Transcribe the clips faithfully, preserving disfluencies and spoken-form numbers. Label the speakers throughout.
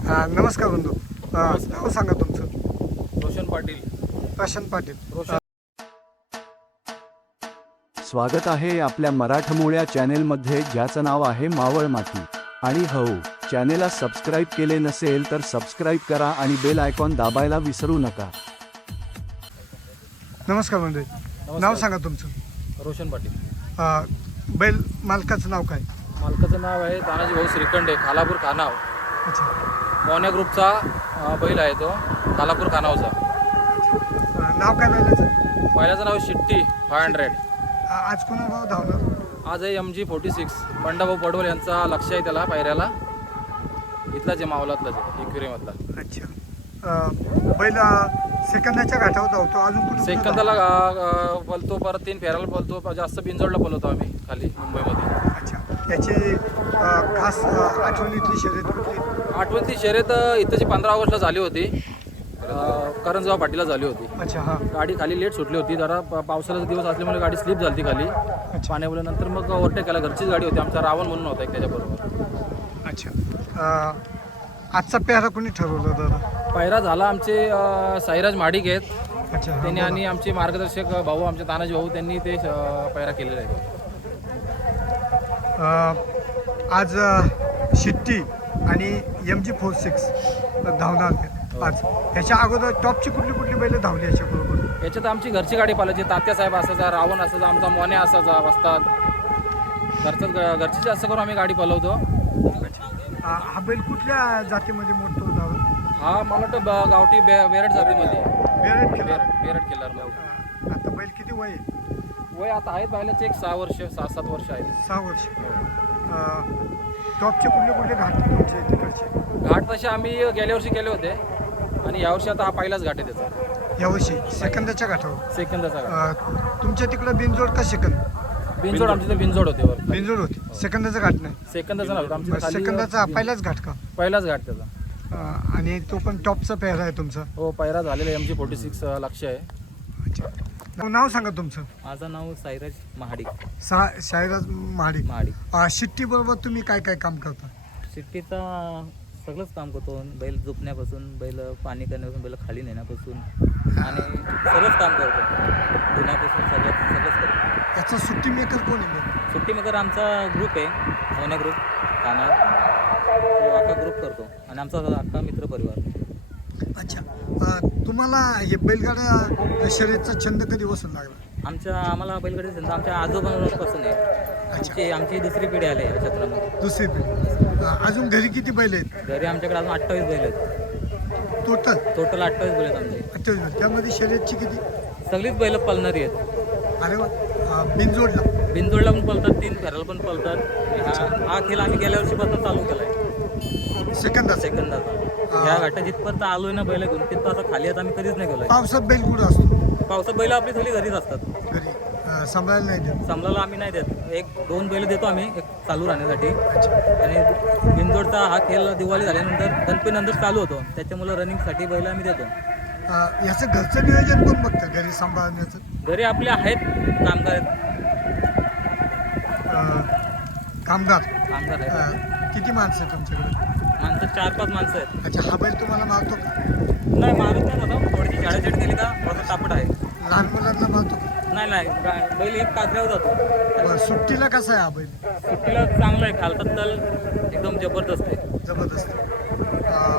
Speaker 1: हा, नमस्कार बंधू. अ, नाव सांगा तुमचं.
Speaker 2: रोशन पाटील.
Speaker 1: प्रशांत पाटील.
Speaker 2: रोशन.
Speaker 3: स्वागत आहे आपल्या मराठमोळ्या चॅनेलमध्ये, ज्याचं नाव आहे मावळ माती. आणि हो, चॅनेलला सबस्क्राईब केले नसेल तर सबस्क्राईब करा आणि बेल आयकॉन दाबायला विसरू नका.
Speaker 1: नमस्कार बंधू. नाव सांगा तुमचं.
Speaker 2: रोशन पाटील.
Speaker 1: अ, बैल मालकाचं नाव काय?
Speaker 2: मालकाचं नाव आहे तानाजी भाऊ श्रीखंडे, खालापूर खानाव.
Speaker 1: अच्छा.
Speaker 2: मोन्या ग्रुपचा अ, बैल आहे तो, खालापूर खानावचा.
Speaker 1: अ, नाव काय बैलाचं?
Speaker 2: पहिल्याचं नाव शिट्टी फाय हंड्रेड.
Speaker 1: अ, आज कोणा भाऊ धावणार?
Speaker 2: आज आहे M G forty six Bandabhau Padwal यांचा लक्ष आहे त्याला पायऱ्याला. इथलाच आहे, मावलातलाच आहे, एकविरेमधला.
Speaker 1: अच्छा. अ, बैल सेकंदाच्या घाटावर धावतो. अजून कुठे
Speaker 2: सेकंदाला अ, अ, पलतो, परत तीन फेराला पलतो, जास्त बिंजोडला पलवतो आम्ही खाली मुंबईमध्ये.
Speaker 1: अच्छा. त्याची अ, खास अ, आठवणीतली शर्यत कुठली?
Speaker 2: आठवण ती शर्यत अ, इथंची पंधरा ऑगस्टला झाली होती. करंजगाव पाटीला झाली होती.
Speaker 1: अच्छा. हां.
Speaker 2: गाडी खाली लेट सुटली होती, जरा प- पावसाळ्याचा दिवस असल्यामुळे गाडी स्लिप झाली खाली पाण्यामुळे. नंतर मग ओव्हरटेक केला. घरचीच गाडी होती, आमचा रावण म्हणून होता एक त्याच्याबरोबर.
Speaker 1: अच्छा. अ, आजचा पेहरा कोणी ठरवलं दादा?
Speaker 2: पायरा झाला आमचे अ, साईराज महाडिक आहेत
Speaker 1: अच्छा. हां,
Speaker 2: त्यांनी,
Speaker 1: बोला.
Speaker 2: आणि आमचे मार्गदर्शक भाऊ आमचे तानाजी भाऊ, त्यांनी ते अ, पायरा केलेला आहे.
Speaker 1: अ, आज अ, शिट्टी आणि एम जी फोर सिक्स धावणार आज. ह्याच्या अगोदर टॉपची कुठली कुठली बैलं धावली याच्याबरोबर?
Speaker 2: याच्यात आमची घरची गाडी पालायची. तात्यासाहेब असायचा, रावण असायचा, आमचा मोन्या असायचा वस्तात. घरचाच घरची जास्त करून आम्ही गाडी पलवतो.
Speaker 1: अ, हा बैल कुठल्या जातीमध्ये मोठतो धावला?
Speaker 2: हा मला वाटतं ब- गावठी बे बेरड जातीमध्ये.
Speaker 1: बेरड केला.
Speaker 2: बेरड बेरड किल्लारमध्ये.
Speaker 1: आता बैल किती वय आहे?
Speaker 2: वय आता आहेत पाहिल्याचे एक सहा वर्ष सहा सात वर्ष आहेत.
Speaker 1: सहा वर्ष. अ, टॉपचे कुठले कुठले घाट तुमचे तिकडचे?
Speaker 2: घाट तसे आम्ही गेल्या वर्षी केले होते, आणि यावर्षी आता हा पहिलाच घाट आहे त्याचा,
Speaker 1: यावर्षी सेकंदाच्या घाटावर.
Speaker 2: सेकंदाचा घाट.
Speaker 1: अ, तुमच्या तिकडं बिनजोड का सेकंद?
Speaker 2: बिनजोड आमच्या इथे बिनजोड होते वर.
Speaker 1: बिनजोड होती, सेकंदाचा घाट नाही.
Speaker 2: सेकंदाचा नव्हता आमच्या खाली.
Speaker 1: सेकंदाचा पहिलाच घाट का?
Speaker 2: पहिलाच घाट त्याचा.
Speaker 1: अ, आणि तो पण टॉपचा पेहरा आहे तुमचा?
Speaker 2: हो, पहिला झालेला एम जी फोर्टी सिक्स लक्ष आहे.
Speaker 1: अच्छा. नाव सांगा तुमचं.
Speaker 2: माझं नाव साईराज महाडिक.
Speaker 1: सा शाहिराज महाडिक.
Speaker 2: महाडिक.
Speaker 1: शिट्टी बरोबर तुम्ही काय काय काम करता?
Speaker 4: शिट्टीचा सगळंच काम करतो. बैल झोपण्यापासून, बैल पाणी करण्यापासून, बैल खाली नेण्यापासून, आणि सगळंच काम करतो. धुण्यापासून सगळं सगळंच करतो.
Speaker 1: याचा सुट्टी मेकर कोण आहे मग?
Speaker 4: सुट्टी मेकर आमचा ग्रुप आहे, मोन्या ग्रुप कानाव. तो अख्खा ग्रुप करतो, आणि आमचा अख्खा मित्र परिवार.
Speaker 1: अच्छा. अ, तुम्हाला हे बैलगाड्या शर्यतचा छंद कधी बसून लागला?
Speaker 4: आमच्या आम्हाला बैलगाडी छंद आमच्या आजोबांपासून आहे. आमची आमची दुसरी पिढी आली आहे या क्षेत्रामध्ये.
Speaker 1: दुसरी पिढी. अ, अजून घरी किती बैल आहेत?
Speaker 4: घरी आमच्याकडे अजून अठ्ठावीस बैल आहेत.
Speaker 1: टोटल
Speaker 4: टोटल अठ्ठावीस बैल आहेत आमचे.
Speaker 1: अठ्ठावीस बैल. त्यामध्ये शर्यतची किती?
Speaker 4: सगळीच बैल पळणारी आहेत.
Speaker 1: अरे वा. अ, बिनजोडला?
Speaker 4: बिनजोडला पण पळतात, तीन फेराला पण पळतात. हा हा खेळ आम्ही गेल्या वर्षीपासून चालू केला आहे,
Speaker 1: सेकंदा
Speaker 4: सेकंदाचा. ह्या घाटात जिथपर्यंत आलोय ना बैल घेऊन, तिथं असं खाली आता आम्ही कधीच नाही गेलोय.
Speaker 1: पावसात बैल कुठं असतो?
Speaker 4: पावसात बैल आपली खाली घरीच असतात.
Speaker 1: घरी. अ, सांभाळायला नाही देत?
Speaker 4: समजायला आम्ही नाही देत. एक दोन बैल देतो आम्ही एक चालू राहण्यासाठी.
Speaker 1: अच्छा.
Speaker 4: आणि बिनजोडचा हा खेळ दिवाळी झाल्यानंतर, गणपतीनंतर चालू होतो, त्याच्यामुळे रनिंगसाठी बैल आम्ही देतो.
Speaker 1: अ, याचं घरचं नियोजन कोण बघतं घरी सांभाळण्याचं?
Speaker 4: घरी आपले आहेत कामगार आहेत.
Speaker 1: अ, कामगार.
Speaker 4: कामगार
Speaker 1: अ,
Speaker 4: आहेत.
Speaker 1: किती माणसं आहे तुमच्याकडे?
Speaker 4: माणसं चार पाच माणसं आहेत.
Speaker 1: अच्छा. हा बैल तुम्हाला मारतो का?
Speaker 4: नाही मारत नाही आता, थोडीशी शाळेसाठी गेली का थोडंसं तापट आहे.
Speaker 1: लहान मुलांना मारतो का?
Speaker 4: नाही नाही गा- बैल एक काजऱ्यावर जातो.
Speaker 1: बरं, सुट्टीला कसा आहे हा बैल?
Speaker 4: सुट्टीला चांगलं आहे, खालतात तल एकदम जबरदस्त आहे.
Speaker 1: जबरदस्त. अ,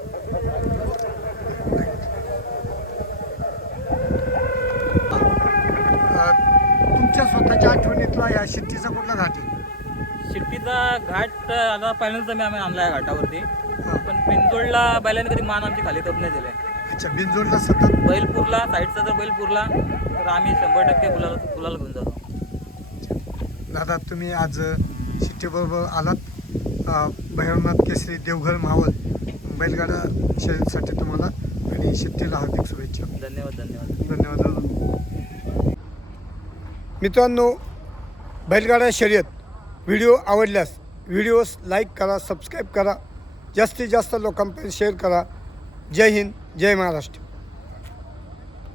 Speaker 1: अ, तुमच्या स्वतःच्या आठवणीतला या शिट्टीचा कुठला घाट आहे?
Speaker 4: शिट्टीचा घाट आता पहिल्यांदाच आम्ही आम्ही आणला आहे घाटावरती.
Speaker 1: हा.
Speaker 4: पण पिंजोडला बैलाने कधी मान आमची खाली करून नाही दिले.
Speaker 1: अच्छा. बिनजोडला सतत.
Speaker 4: बैल पुरला, साईडचा जर बैल पुरला तर आम्ही शंभर टक्के गुलाल गुलाल घेऊन जातो.
Speaker 1: दादा, तुम्ही आज शिट्टीबरोबर आलात. अ, भैरवनाथ केसरी देवघर मावळ बैलगाडा शर्यतीसाठी तुम्हाला आणि शिट्टीला हार्दिक शुभेच्छा.
Speaker 4: धन्यवाद धन्यवाद
Speaker 1: धन्यवाद दादा. मित्रांनो, बैलगाडा शर्यत व्हिडिओ आवडल्यास व्हिडिओस लाईक करा, सबस्क्राईब करा, जास्तीत जास्त लोकांपर्यंत शेअर करा. जय हिंद, जय महाराष्ट्र.